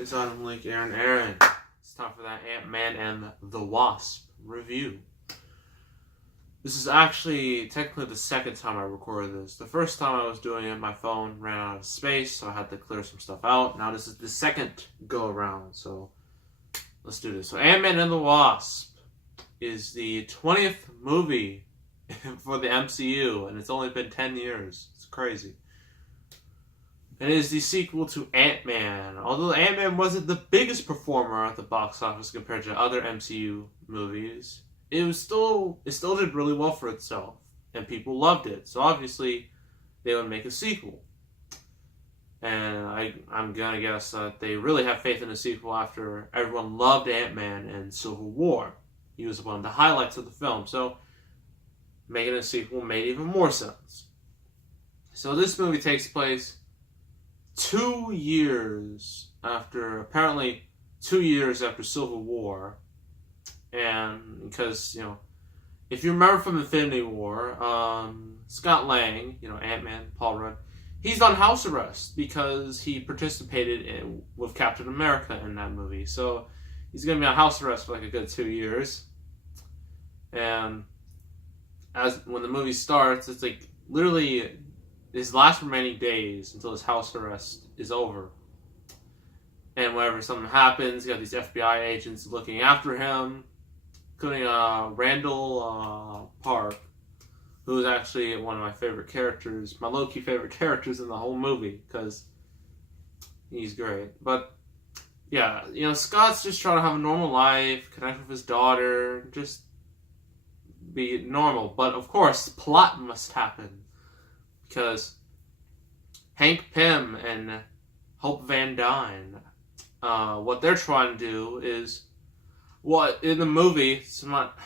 guys, I'm Link Aaron. It's time for that Ant-Man and the Wasp review. This is actually technically the second time I recorded this. The first time I was doing it, my phone ran out of space, so I had to clear some stuff out. Now this is the second go around, so let's do this. So Ant-Man and the Wasp is the 20th movie for the MCU, and it's only been 10 years. It's crazy. It is the sequel to Ant-Man. Although Ant-Man wasn't the biggest performer at the box office compared to other MCU movies, it still did really well for itself, and people loved it. So obviously, they would make a sequel. And I'm gonna guess that they really have faith in a sequel after everyone loved Ant-Man and Civil War. He was one of the highlights of the film, so making a sequel made even more sense. So this movie takes place 2 years after, apparently 2 years after Civil War. And because, if you remember from Infinity War, Scott Lang, Ant-Man, Paul Rudd, he's on house arrest because he participated with Captain America in that movie. So he's going to be on house arrest for like a good 2 years. And when the movie starts, it's like literally his last remaining days until his house arrest is over. And whenever something happens, you got these FBI agents looking after him, including Randall Park, who is actually one of my favorite characters, my low-key favorite characters in the whole movie, because he's great. But, yeah, Scott's just trying to have a normal life, connect with his daughter, just be normal. But, of course, plot must happen. Because Hank Pym and Hope Van Dyne, what they're trying to do is, in the movie, it's not,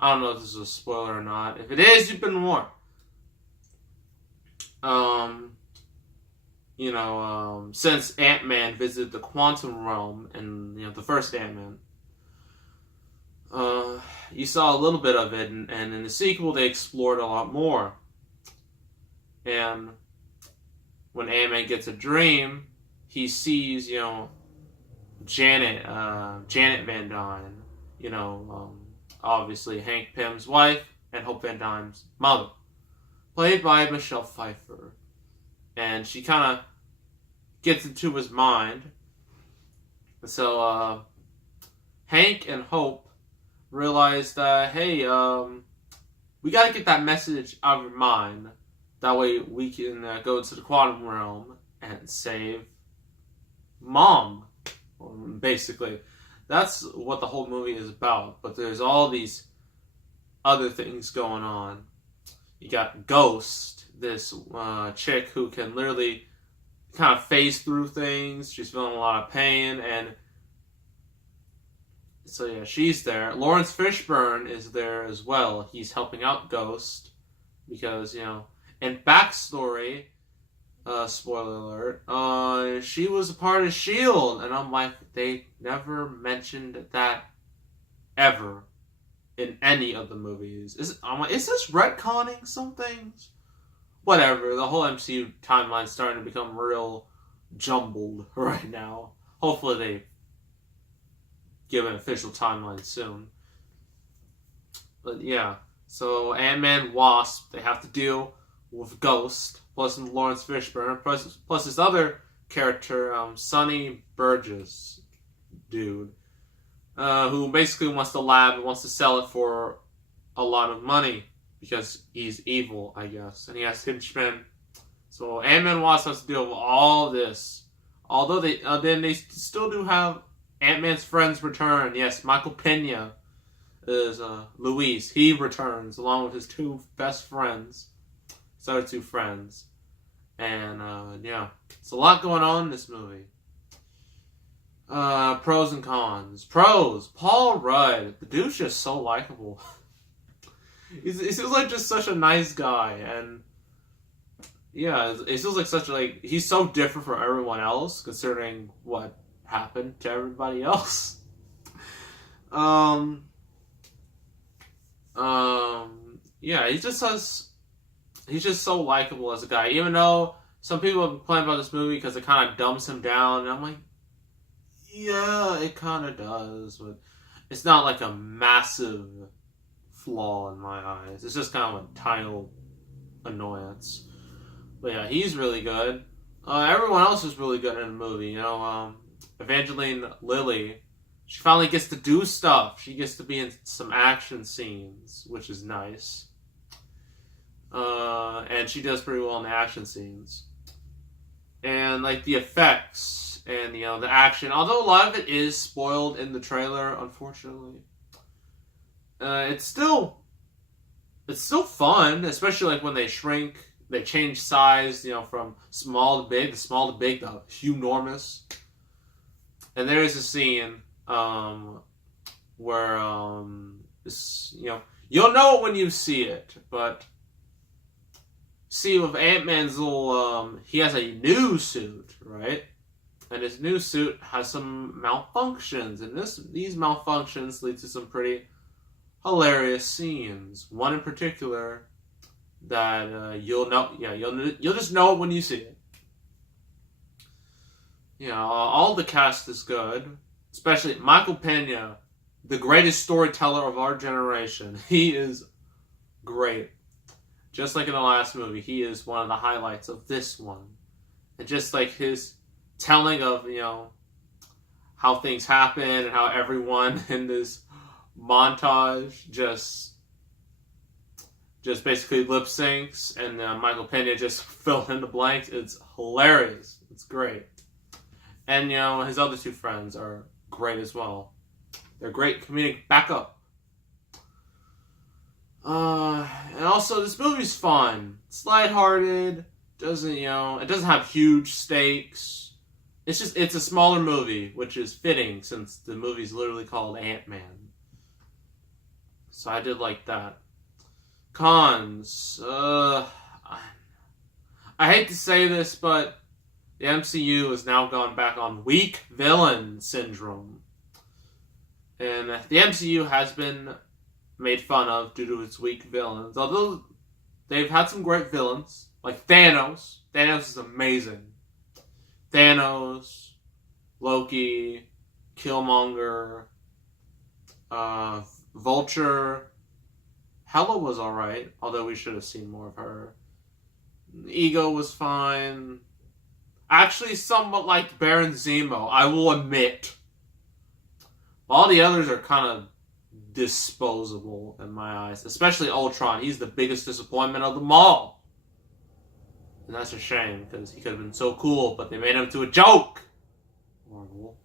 I don't know if this is a spoiler or not. If it is, you've been warned. Since Ant-Man visited the quantum realm in, the first Ant-Man, you saw a little bit of it, and in the sequel, they explored a lot more. And when Ant-Man gets a dream, he sees, Janet Van Dyne, obviously Hank Pym's wife and Hope Van Dyne's mother, played by Michelle Pfeiffer. And she kind of gets into his mind. So Hank and Hope realize that, hey, we got to get that message out of your mind. That way we can go into the quantum realm and save Mom, basically. That's what the whole movie is about. But there's all these other things going on. You got Ghost, this chick who can literally kind of phase through things. She's feeling a lot of pain. And so, yeah, she's there. Lawrence Fishburne is there as well. He's helping out Ghost because, and backstory, spoiler alert, she was a part of S.H.I.E.L.D. And I'm like, they never mentioned that ever in any of the movies. I'm like, is this retconning some things? Whatever, the whole MCU timeline's starting to become real jumbled right now. Hopefully they give an official timeline soon. But yeah, so Ant-Man, Wasp, they have to deal with Ghost, plus Lawrence Fishburne, plus this other character, Sonny Burgess dude, who basically wants the lab and wants to sell it for a lot of money because he's evil, I guess, and he has henchmen. So Ant-Man Wasp has to deal with all this. Although they still do have Ant-Man's friends return. Yes, Michael Pena is Luis. He returns along with his two best friends. His other two friends. And, yeah. It's a lot going on in this movie. Pros and cons. Pros. Paul Rudd. The dude's just so likable. He seems like just such a nice guy. And, yeah, it feels like he's so different from everyone else, considering what happened to everybody else. Yeah, he's just so likable as a guy, even though some people have complained about this movie because it kind of dumps him down, and I'm like, Yeah, it kind of does, but it's not like a massive flaw in my eyes. It's just kind of a tiny little annoyance. But yeah, he's really good. Everyone else is really good in the movie. Evangeline Lilly, she finally gets to do stuff. She gets to be in some action scenes, which is nice. And she does pretty well in the action scenes. And like the effects and the action, although a lot of it is spoiled in the trailer, unfortunately, it's still fun, especially like when they shrink, they change size, from small to big, the hunormous. And there is a scene where you'll know it when you see it, but see with Ant-Man's little he has a new suit, right? And his new suit has some malfunctions, and these malfunctions lead to some pretty hilarious scenes. One in particular that you'll just know it when you see it. All the cast is good, especially Michael Pena, the greatest storyteller of our generation. He is great. Just like in the last movie, he is one of the highlights of this one. And just like his telling of, how things happen and how everyone in this montage just basically lip syncs, and Michael Pena just filled in the blanks. It's hilarious. It's great. And, his other two friends are great as well. They're great comedic backup. And also, this movie's fun. It's lighthearted. It doesn't have huge stakes. It's a smaller movie, which is fitting since the movie's literally called Ant-Man. So I did like that. Cons. I hate to say this, but the MCU has now gone back on weak villain syndrome. And the MCU has been made fun of due to its weak villains. Although they've had some great villains, like Thanos. Thanos is amazing. Thanos, Loki, Killmonger, Vulture. Hela was alright, although we should have seen more of her. Ego was fine. Actually, somewhat like Baron Zemo, I will admit. All the others are kind of disposable in my eyes. Especially Ultron. He's the biggest disappointment of them all. And that's a shame, because he could have been so cool, but they made him into a joke. Horrible.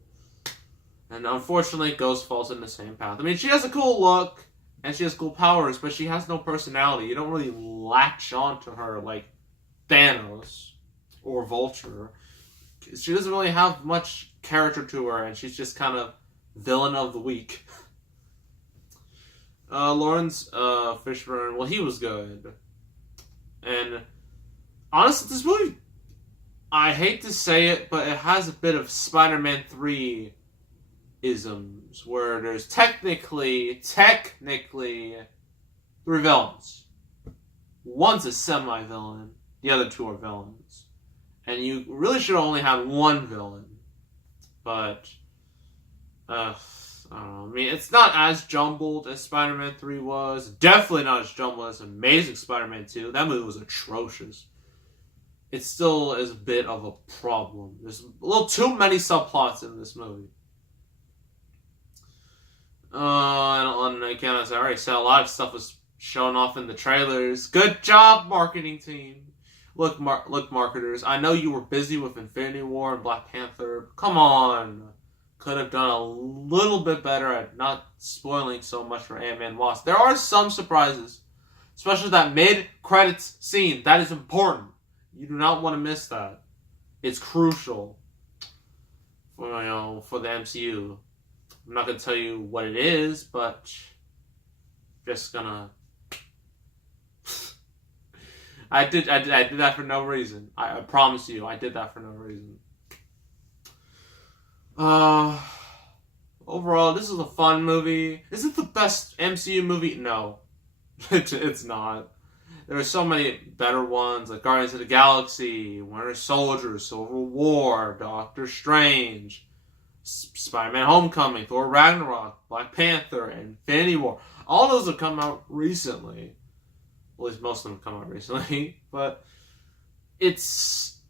And unfortunately, Ghost falls in the same path. I mean, she has a cool look, and she has cool powers, but she has no personality. You don't really latch onto her like Thanos or Vulture. She doesn't really have much character to her, and she's just kind of villain of the week. Lawrence Fishburne, well, he was good. And honestly, this movie, I hate to say it, but it has a bit of Spider-Man 3 isms, where there's technically 3 villains. One's a semi-villain, the other 2 are villains. And you really should only have 1 villain. But, I don't know. I mean, it's not as jumbled as Spider-Man 3 was. Definitely not as jumbled as Amazing Spider-Man 2. That movie was atrocious. It still is a bit of a problem. There's a little too many subplots in this movie. And again, as I already said, a lot of stuff was shown off in the trailers. Good job, marketing team. Look, marketers. I know you were busy with Infinity War and Black Panther. Come on. Could have done a little bit better at not spoiling so much for Ant-Man and the Wasp. There are some surprises. Especially that mid-credits scene. That is important. You do not want to miss that. It's crucial for the MCU. I'm not gonna tell you what it is, but just gonna. I did that for no reason. I promise you, I did that for no reason. Overall, this is a fun movie. Is it the best MCU movie? No, it's not. There are so many better ones, like Guardians of the Galaxy, Winter Soldier, Civil War, Doctor Strange, Spider-Man Homecoming, Thor Ragnarok, Black Panther, and Infinity War. All those have come out recently. Well, at least most of them have come out recently. But it's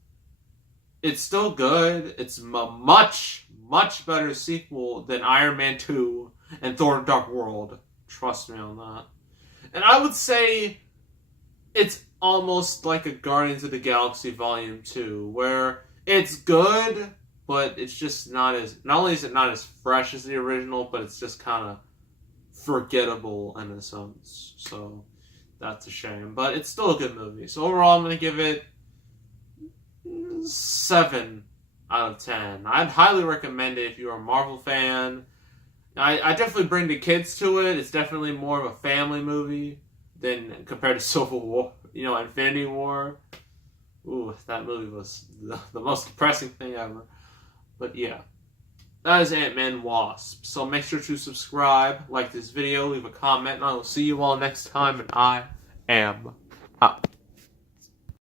still good. It's a much, much better sequel than Iron Man 2 and Thor Dark World. Trust me on that. And I would say it's almost like a Guardians of the Galaxy Volume 2, where it's good, but it's just not only is it not as fresh as the original, but it's just kind of forgettable in a sense. So that's a shame. But it's still a good movie. So overall, I'm going to give it 7 out of 10. I'd highly recommend it if you're a Marvel fan. I definitely bring the kids to it. It's definitely more of a family movie than compared to Civil War, Infinity War. Ooh, that movie was the most depressing thing ever. But yeah, that is Ant-Man and Wasp. So make sure to subscribe, like this video, leave a comment, and I will see you all next time, and I am out.